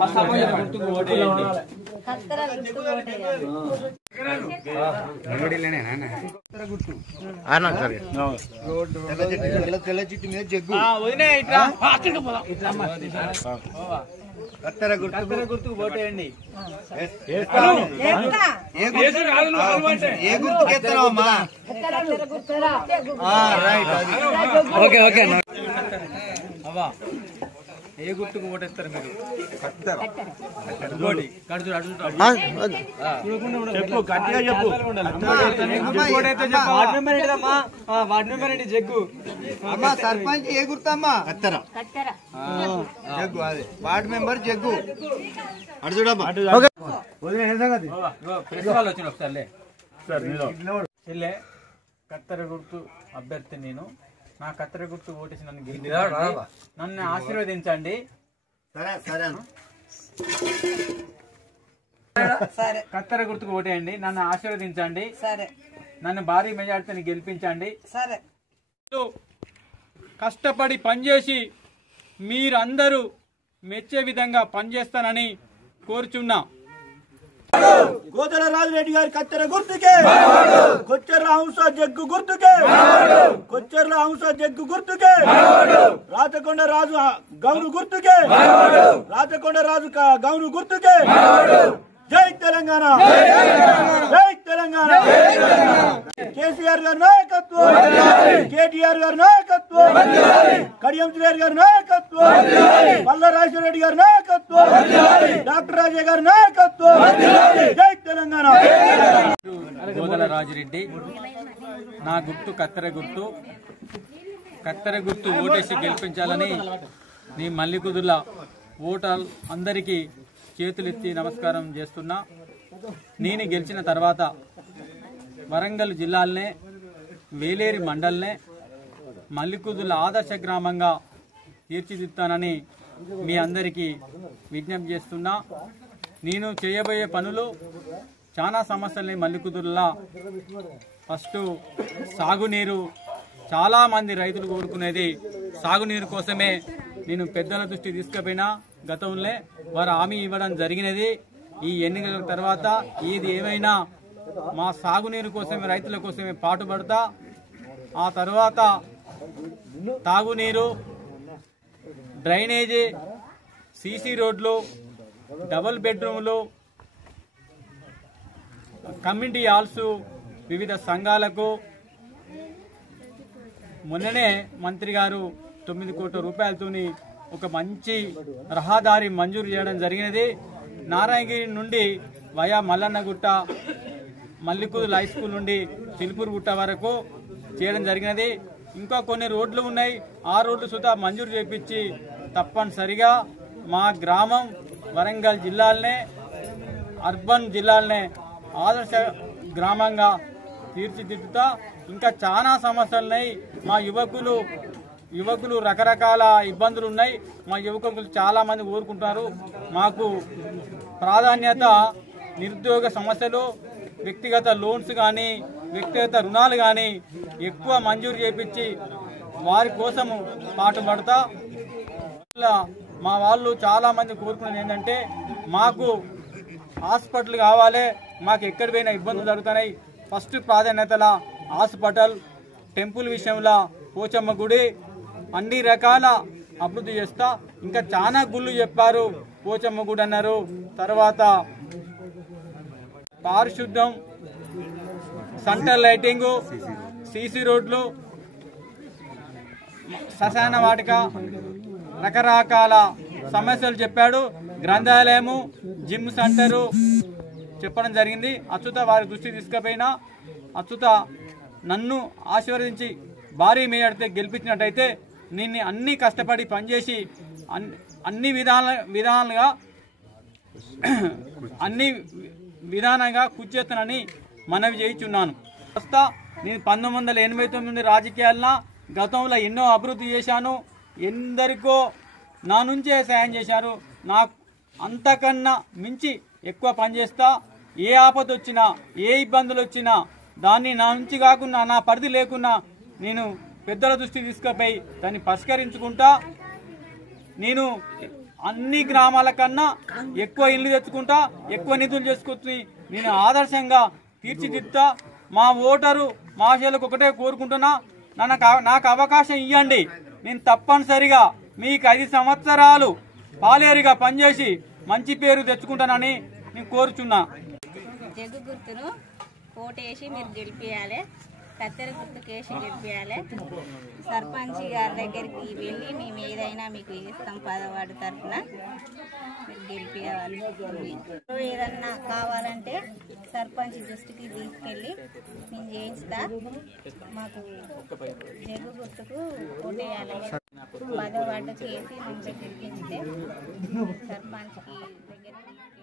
గుర్తుకు ఓటేయండి. తెల్ల చిట్టు మీద జగ్గు కత్తెర గుర్తుకు ఓటేయండి. ఏ గుర్తుకు ఎత్తారమ్మా? అవ్వా ఏ గుర్తుకు ఓటేస్తారు మీరు? జగ్గు అమ్మా. సర్పంచ్ ఏ గుర్తమ్మా? కత్తెర జగ్గు. అదే వార్డు మెంబర్ జగ్గు. అటు చూడమ్మా. వచ్చిన ఒకసారి చెల్లె కత్తెర గుర్తు అభ్యర్థి నేను. నా కత్తెర గుర్తు ఓటేసి నన్ను ఆశీర్వదించండి. కత్తెర గుర్తుకు ఓటేయండి. నన్ను ఆశీర్వదించండి. నన్ను భారీ మెజార్టీని గెలిపించండి. కష్టపడి పనిచేసి మీరందరూ మెచ్చే విధంగా పనిచేస్తానని కోరుచున్నా. గోదల రాజరెడ్డి గారి కత్తెర గుర్తుకే, కొచ్చెర్ల హంస జగ్గు గుర్తుకే, కొచ్చెర్ల హంస జగ్గు గుర్తుకే, రాచకొండ రాజు గౌను గుర్తుకే, రాచకొండ రాజు గౌను గుర్తుకే. జై తెలంగాణ, జై తెలంగాణ. కేసీఆర్ గారి నాయకత్వం, కేటీఆర్ గారి నాయకత్వం, కడియం శ్రీహరి గారి నాయకత్వం, పల్ల రాజశేఖరరెడ్డి గారి నాయకత్వం, డాక్టర్ రాజయ్య గారి నాయకత్వం. జై తెలంగాణ. గోదల రాజిరెడ్డి. నా గుర్తు కత్తెర గుర్తు. కత్తెర గుర్తు ఓటేసి గెలిపించాలని నీ మల్లికుదుర్ల ఓటర్ అందరికీ చేతులెత్తి నమస్కారం చేస్తున్నా. నేను గెలిచిన తర్వాత వరంగల్ జిల్లాలనే, వేలేరి మండల్నే మల్లికుదుర్ల ఆదర్శ గ్రామంగా తీర్చిదిద్దానని మీ అందరికీ విజ్ఞప్తి చేస్తున్నా. నేను చేయబోయే పనులు చాలా సమస్యల్ని మల్లికుదుర్ల. ఫస్ట్ సాగునీరు. చాలామంది రైతులు కోరుకునేది సాగునీరు కోసమే. నేను పెద్దల దృష్టి తీసుకుపోయినా గతంలో వారు హామీ ఇవ్వడం జరిగినది. ఈ ఎన్నికల తర్వాత ఏది ఏమైనా మా సాగునీరు కోసమే, రైతుల కోసమే పాటుపడతా. ఆ తర్వాత తాగునీరు, డ్రైనేజీ, సీసీ రోడ్లు, డబుల్ బెడ్రూమ్లు, కమ్యూనిటీ హాల్స్, వివిధ సంఘాలకు మొన్ననే మంత్రి గారు 9 కోట్ల రూపాయలతోని ఒక మంచి రహదారి మంజూరు చేయడం జరిగినది. నారాయణగిరి నుండి వయా మల్లన్నగుట్ట, మల్లికుదుర్ల హై స్కూల్ నుండి చిలుపూరుగుట్ట వరకు చేయడం జరిగినది. ఇంకా కొన్ని రోడ్లు ఉన్నాయి. ఆ రోడ్లు సుతా మంజూరు చేపించి తప్పనిసరిగా మా గ్రామం వరంగల్ జిల్లాలనే, అర్బన్ జిల్లాలనే ఆదర్శ గ్రామంగా తీర్చిదిద్దుతా. ఇంకా చాలా సమస్యలున్నాయి. మా యువకులు రకరకాల ఇబ్బందులు ఉన్నాయి. మా యువకులు చాలా మంది కోరుకుంటారు. మాకు ప్రాధాన్యత నిరుద్యోగ సమస్యలు, వ్యక్తిగత లోన్స్ కానీ, వ్యక్తిగత రుణాలు కానీ ఎక్కువ మంజూరు చేపించి వారి కోసము పాటుపడతా. మా వాళ్ళు చాలా మంది కోరుకునేది ఏంటంటే మాకు హాస్పిటల్ కావాలి. మాకు ఎక్కడ పోయినా ఇబ్బందులు జరుగుతున్నాయి. ఫస్ట్ ప్రాధాన్యతల హాస్పిటల్, టెంపుల్ విషయంలో పోచమ్మ గుడి అన్ని రకాల అభివృద్ధి చేస్తా. ఇంకా చాలా గుళ్ళు చెప్పారు. పోచమ్మ గుడి అన్నారు. తర్వాత పారిశుద్ధం, సెంట్రల్ లైటింగు, సీసీ రోడ్లు, శ్మశాన వాటిక, రకరకాల సమస్యలు చెప్పాడు. గ్రంథాలయము, జిమ్ సెంటరు చెప్పడం జరిగింది. అచ్యుత వారి దృష్టి తీసుకుపోయినా అచ్యుత నన్ను ఆశీర్వదించి భారీ మేయడితే గెలిపించినట్టయితే నిన్ను అన్ని కష్టపడి పనిచేసి అన్ని విధానంగా కృషి చేస్తానని మనవి చేయించున్నాను. నేను 1989 నుండి రాజకీయాల్లో గతంలో ఎన్నో అభివృద్ధి చేశాను. ఎందరికో నా నుంచే సాయం చేశారు. నాకు అంతకన్నా మించి ఎక్కువ పనిచేస్తా. ఏ ఆపద వచ్చినా, ఏ ఇబ్బందులు వచ్చినా దాన్ని నా నుంచి కాకుండా, నా పరిధి లేకున్నా నేను పెద్దల దృష్టికి తీసుకుపోయి దాన్ని పరిష్కరించుకుంటా. నేను అన్ని గ్రామాల కన్నా ఎక్కువ ఇల్లు తెచ్చుకుంటా, ఎక్కువ నిధులు చేసుకుని నేను ఆదర్శంగా తీర్చిదిద్దా. మా ఓటరు మాషేలకు ఒకటే కోరుకుంటున్నా, నాకు అవకాశం ఇవ్వండి. నేను తప్పనిసరిగా మీకు 5 సంవత్సరాలు పాలేరుగా పనిచేసి మంచి పేరు తెచ్చుకుంటానని నేను కోరుచున్నా. జగ్గు గుర్తును ఓటేసి మీరు గెలిపియాలి, కత్తెర గుర్తుకేసి గెలిపియాలి. సర్పంచ్ గారి దగ్గరికి వెళ్ళి మేము ఏదైనా మీకు ఇస్తాం, 10వ వార్డు తరఫున మీరు గెలిపియాలి. ఏదన్నా కావాలంటే సర్పంచ్ దృష్టికి తీసుకెళ్ళి నేను చేయిస్తా. మాకు జగ్గు గుర్తుకు ఓటేయాలి. 10వ వార్డుకి వేసి మమ్మల్ని గెలిపించితే సర్పంచ్కి దగ్గరికి